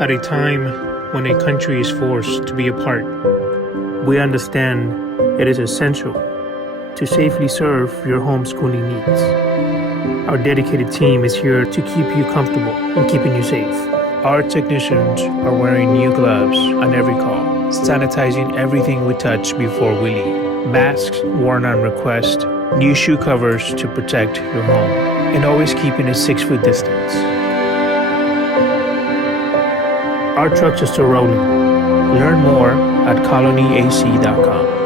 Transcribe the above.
At a time when a country is forced to be apart, we understand it is essential to safely serve your homeschooling needs. Our dedicated team is here to keep you comfortable and keeping you safe. Our technicians are wearing new gloves on every call, sanitizing everything we touch before we leave. Masks worn on request, new shoe covers to protect your home, and always keeping a 6-foot distance. Our trucks are still rolling. Learn more at colonyac.com.